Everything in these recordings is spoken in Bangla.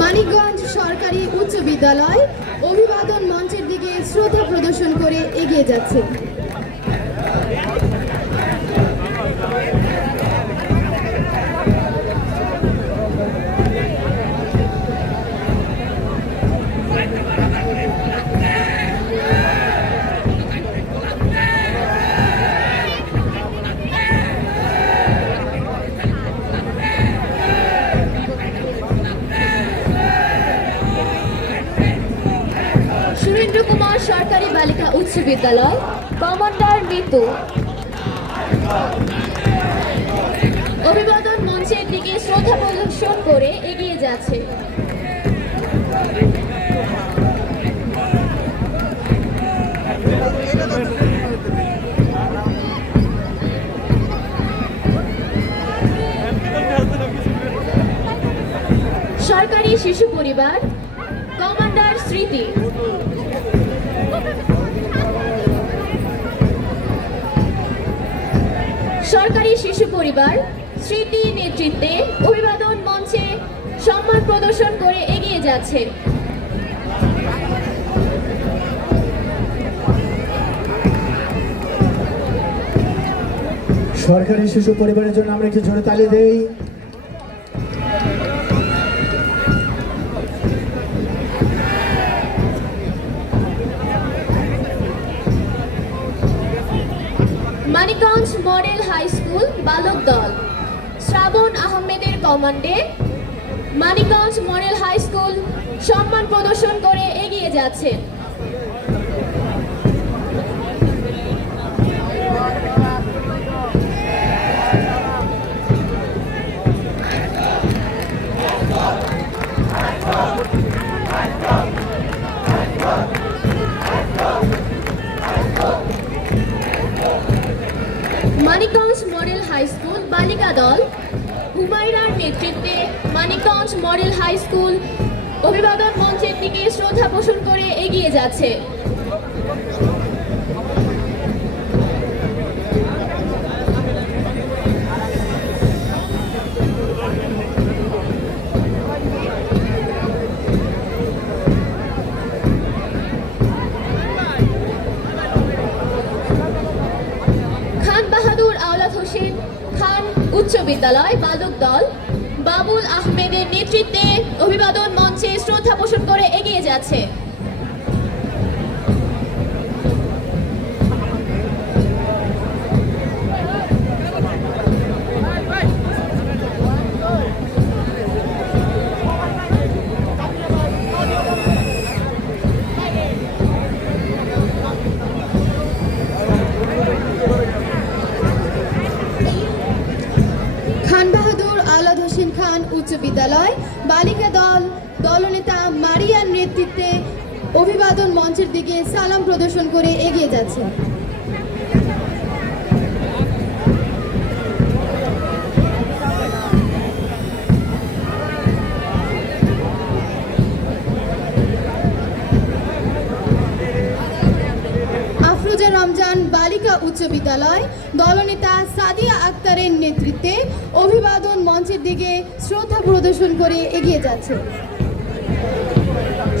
মানিকগঞ্জ সরকারি উচ্চ বিদ্যালয় অভিবাদন মঞ্চের দিকে শ্রদ্ধা প্রদর্শন করে এগিয়ে যাচ্ছে। সুরেন্দ্র কুমার সরকারি বালিকা উচ্চ বিদ্যালয় কমান্ডার মিতু অভিবাদন মঞ্চের দিকে শ্রদ্ধা প্রদর্শন করে এগিয়ে যাচ্ছে। সরকারি শিশু পরিবার কমান্ডার স্মৃতি সরকারি শিশু পরিবার স্মৃতি নেতৃত্বে অভিবাদন মঞ্চে সম্মান প্রদর্শন করে এগিয়ে যাচ্ছে। সরকারি শিশু পরিবারের জন্য আমরা একটু জোরে তালি দেই। মানিকগঞ্জ মডেল হাই স্কুল বালক দল শ্রাবণ আহমেদের কমান্ডে মানিকগঞ্জ মডেল হাই স্কুল সম্মান প্রদর্শন করে এগিয়ে যাচ্ছে। মানিকগঞ্জ মডেল হাই স্কুল বালিকা দল হুমায়রার নেতৃত্বে মানিকগঞ্জ মডেল হাই স্কুল অভিবাদন মঞ্চের দিকে শ্রদ্ধা পোষণ করে এগিয়ে যাচ্ছে। উচ্চ বিদ্যালয় বালক দল বাবুল আহমেদের নেতৃত্বে অভিবাদন মঞ্চে শ্রদ্ধা পোষণ করে এগিয়ে যাচ্ছে। খান উচ্চ বিদ্যালয় বালিকা দল দলনেতা মারিয়ার নেতৃত্বে অভিবাদন মঞ্চের দিকে সালাম প্রদর্শন করে এগিয়ে যাচ্ছে। আফরোজা রমজান বালিকা উচ্চ বিদ্যালয় দলনেতা সাদিয়া আক্তারের নেতৃত্বে অভিবাদন মঞ্চের দিকে শ্রদ্ধা প্রদর্শন করে এগিয়ে যাচ্ছে।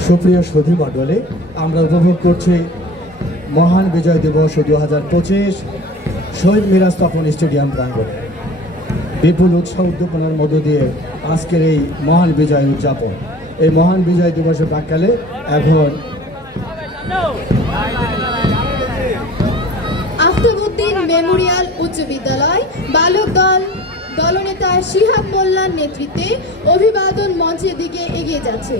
সুপ্রিয় সুধী মণ্ডলী, আমরা উপভোগ করছি মহান বিজয় দিবস 2025 শহীদ মিরাজ তপন স্টেডিয়াম প্রাঙ্গণে বিপুল উৎসাহ উদ্দীপনার মধ্য দিয়ে আজকের এই মহান বিজয় উদযাপন। এই মহান বিজয় দিবসের প্রাক্কালে এখন আফতাবউদ্দিন মেমোরিয়াল উচ্চ বিদ্যালয় বালক দল দলনেতা শিহাব মোল্লার নেতৃত্বে অভিবাদন মঞ্চের দিকে এগিয়ে যাচ্ছে।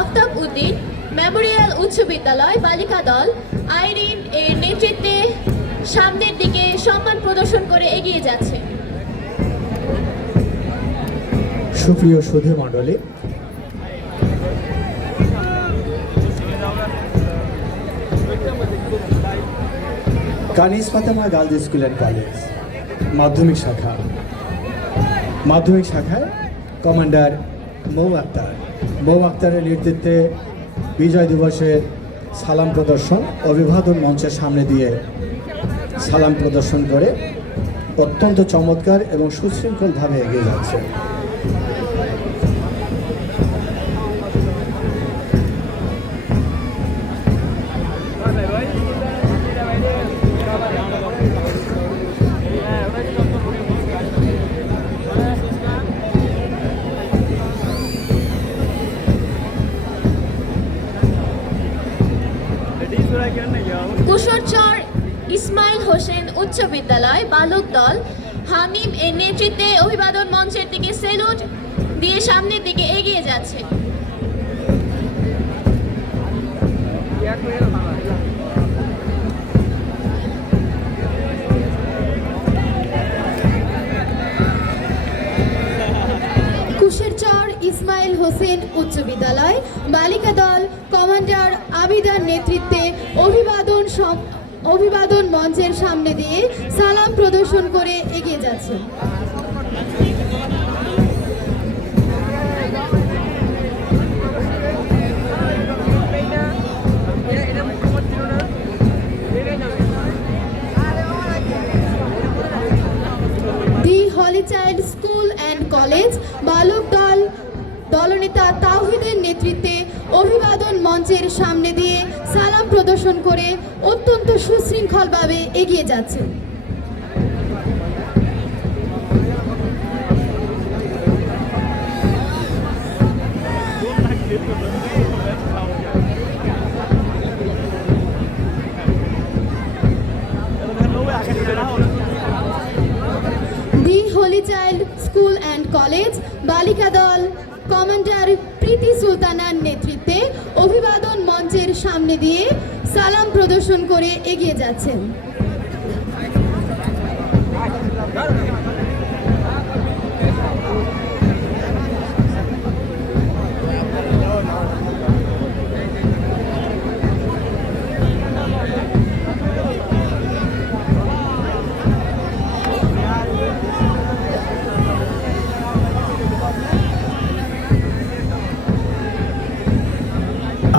আফতাবউদ্দিন মেমোরিয়াল উচ্চ বিদ্যালয় বালিকা দল আইরিন এর নেতৃত্বে সামনের দিকে সম্মান প্রদর্শন করে এগিয়ে যাচ্ছে। সুপ্রিয় সুধী মণ্ডলী, Kaniz Fatema girls school and college মাধ্যমিক শাখা মাধ্যমিক শাখায় কমান্ডার মৌ আক্তার। মৌ আক্তারের নেতৃত্বে বিজয় দিবসের সালাম প্রদর্শন অভিবাদন মঞ্চের সামনে দিয়ে সালাম প্রদর্শন করে অত্যন্ত চমৎকার এবং সুশৃঙ্খলভাবে এগিয়ে যাচ্ছে। কুশরচর ইসমাইল হোসেন উচ্চ বিদ্যালয় বালক দল হামিম এর নেতৃত্বে অভিবাদন মঞ্চের দিকে সেলুট দিয়ে সামনের দিকে এগিয়ে যাচ্ছে। কুশরচর ইসমাইল হোসেন উচ্চ বিদ্যালয় বালিকা দল কমান্ডার আবিদার নেতৃত্বে অভিবাদন মঞ্চের সামনে দিয়ে সালাম প্রদর্শন করে এগিয়ে যাচ্ছে। দি হলি চাইল্ড স্কুল অ্যান্ড কলেজ বালক দল দলনেতা তাওহিদের নেতৃত্বে অভিবাদন মঞ্চের সামনে দিয়ে সালাম প্রদর্শন করে অত্যন্ত সুশৃঙ্খলভাবে এগিয়ে যাচ্ছে। The holy child school and college বালিকা দল কমান্ডার প্রীতি সুলতানার নেতৃত্বে অভিবাদন মঞ্চের সামনে দিয়ে সালাম প্রদর্শন করে এগিয়ে যাচ্ছেন।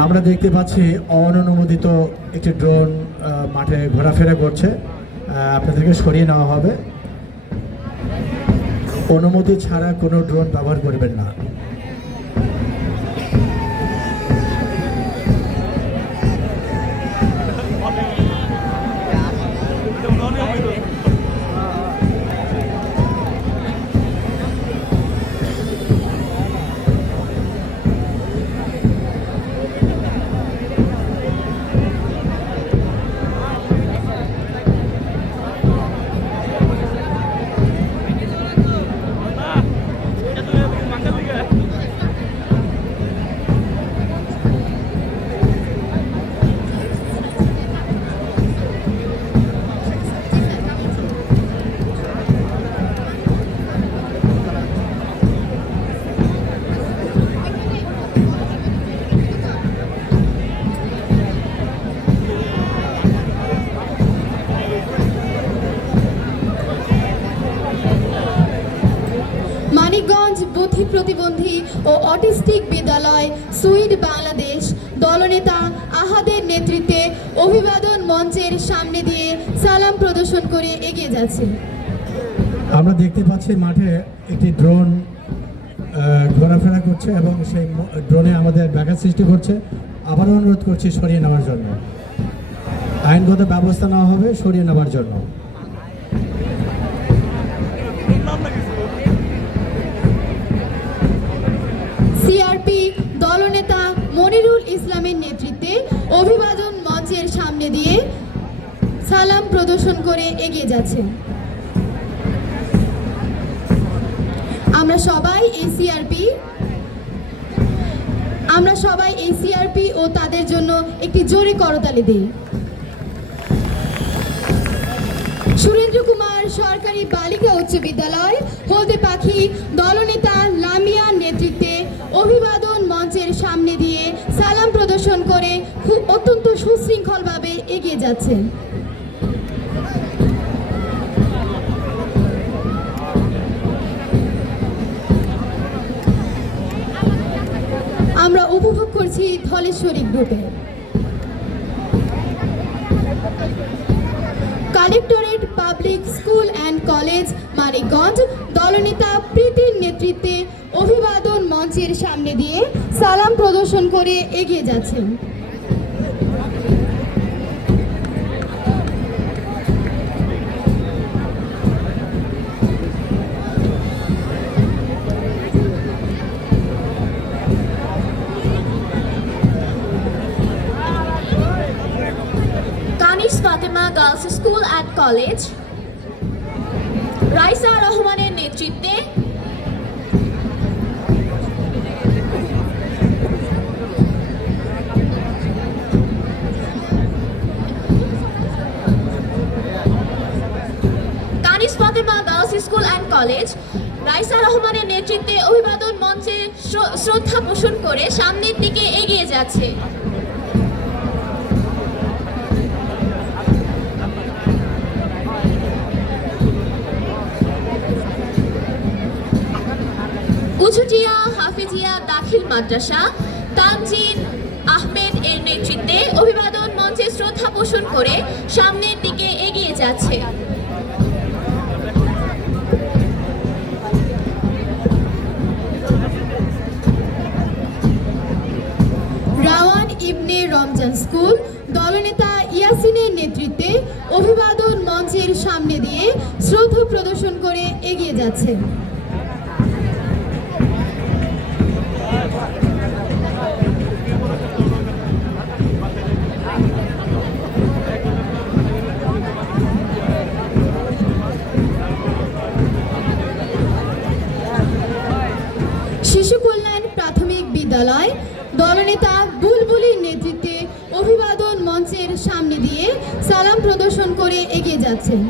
আমরা দেখতে পাচ্ছি অননুমোদিত একটি ড্রোন মাঠে ঘোরাফেরা করছে। আপনাদেরকে সরিয়ে নেওয়া হবে। অনুমতি ছাড়া কোনো ড্রোন ব্যবহার করবেন না। মানিকগঞ্জ বুদ্ধি প্রতিবন্ধী ও অটিস্টিক বিদ্যালয় সুইড বাংলাদেশ দলনেতা আহাদের নেতৃত্বে অভিবাদন মঞ্চের সামনে দিয়ে সালাম প্রদর্শন করে এগিয়ে যাচ্ছে। আমরা দেখতে পাচ্ছি মাঠে একটি ড্রোন ঘোরাফেরা করছে এবং সেই ড্রোনে আমাদের ব্যাঘাত সৃষ্টি করছে। আবারও অনুরোধ করছি সরিয়ে নেওয়ার জন্য। আইনগত ব্যবস্থা নেওয়া হবে সরিয়ে নেওয়ার জন্য। সিআরপি দলনেতা মনিরুল ইসলামের নেতৃত্বে অভিবাদন মঞ্চের সামনে দিয়ে সালাম প্রদর্শন করে এগিয়ে যাচ্ছে। আমরা সবাই এই সিআরপি ও তাদের জন্য একটি জোরে করতালি দিই। সুরেন্দ্র কুমার সরকারি বালিকা উচ্চ বিদ্যালয় হলদে পাখি দলনেতা লামিয়ার নেতৃত্বে অভিবাদন মঞ্চের সামনে দিয়ে সালাম প্রদর্শন করে অত্যন্ত সুশৃঙ্খলভাবে এগিয়ে যাচ্ছে। উপভোগ করছি ধলেশ্বরী গ্রুপে। Collectorate public school and college Manikganj দলনেতা প্রীতির নেতৃত্বে অভিবাদন মঞ্চের সামনে দিয়ে সালাম প্রদর্শন করে এগিয়ে যাচ্ছেন। Kanis Fatema girls school and college Raisa রহমানের নেতৃত্বে Kanis Fatema girls school and college Raisa রহমানের নেতৃত্বে অভিবাদন মঞ্চে শ্রদ্ধা পোষণ করে সামনের দিকে এগিয়ে যাচ্ছে। উজুটিয়া হাফিজিয়া দাখিল মাদ্রাসা তানজিন আহমেদ এর নেতৃত্বে অভিবাদন মঞ্চে শ্রদ্ধা পোষণ করে সামনের দিকে এগিয়ে যাচ্ছে। রাওয়ান ইবনে রমজান স্কুল দলনেতা ইয়াসিনের নেতৃত্বে অভিবাদন মঞ্চের সামনে দিয়ে শ্রদ্ধা প্রদর্শন করে এগিয়ে যাচ্ছে। শিশু কল্যাণ প্রাথমিক বিদ্যালয় দলনেতা বুলবুলির নেতৃত্বে অভিবাদন মঞ্চের সামনে দিয়ে সালাম প্রদর্শন করে এগিয়ে যাচ্ছেন।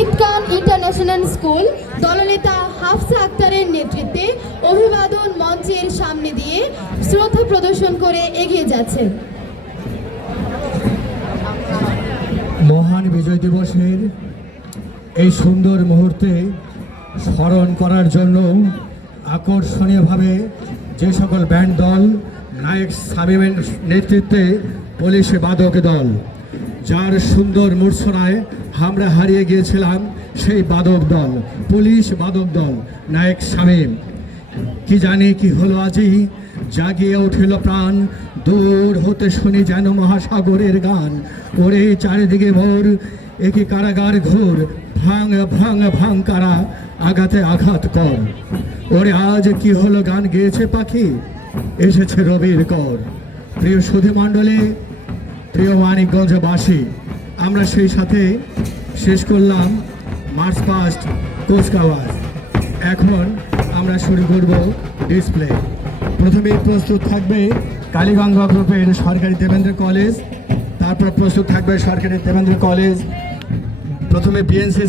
ইটকান ইন্টারন্যাশনাল স্কুল দলনেতা হাফসা আক্তারের নেতৃত্বে অভিবাদন মঞ্চের সামনে দিয়ে শ্রদ্ধা প্রদর্শন করে এগিয়ে যাচ্ছেন। মহান বিজয় দিবসের এই সুন্দর মুহূর্তে স্মরণ করার জন্য আকর্ষণীয়ভাবে যে সকল ব্যান্ড দল নায়ক সামিমের নেতৃত্বে পুলিশ বাদক দল, যার সুন্দর মূর্ছনায় আমরা হারিয়ে গিয়েছিলাম, সেই বাদক দল পুলিশ বাদক দল নায়ক শামীম। কি জানি কি হলো আজি, জাগিয়ে উঠিল প্রাণ, দূর হতে শুনি যেন মহাসাগরের গান। ওরে চারিদিকে মোর একই কারাগার ঘোর, ভাঙ ভাঙ ভাঙ কারা আঘাতে আঘাত কর। ওরে আজ কি হলো গান গেয়েছে পাখি, এসেছে রবির কর। প্রিয় সুধী মণ্ডলী, প্রিয় মানিকগঞ্জবাসী, আমরা সেই সাথে শেষ করলাম মার্চ পাস্ট কুচকাওয়াজ। এখন আমরা শুরু করব ডিসপ্লে। প্রথমে প্রস্তুত থাকবে কালীগঙ্গা গ্রুপের সরকারি দেবেন্দ্র কলেজ, তারপর প্রস্তুত থাকবে সরকারি দেবেন্দ্র কলেজ, প্রথমে বিএনসিসি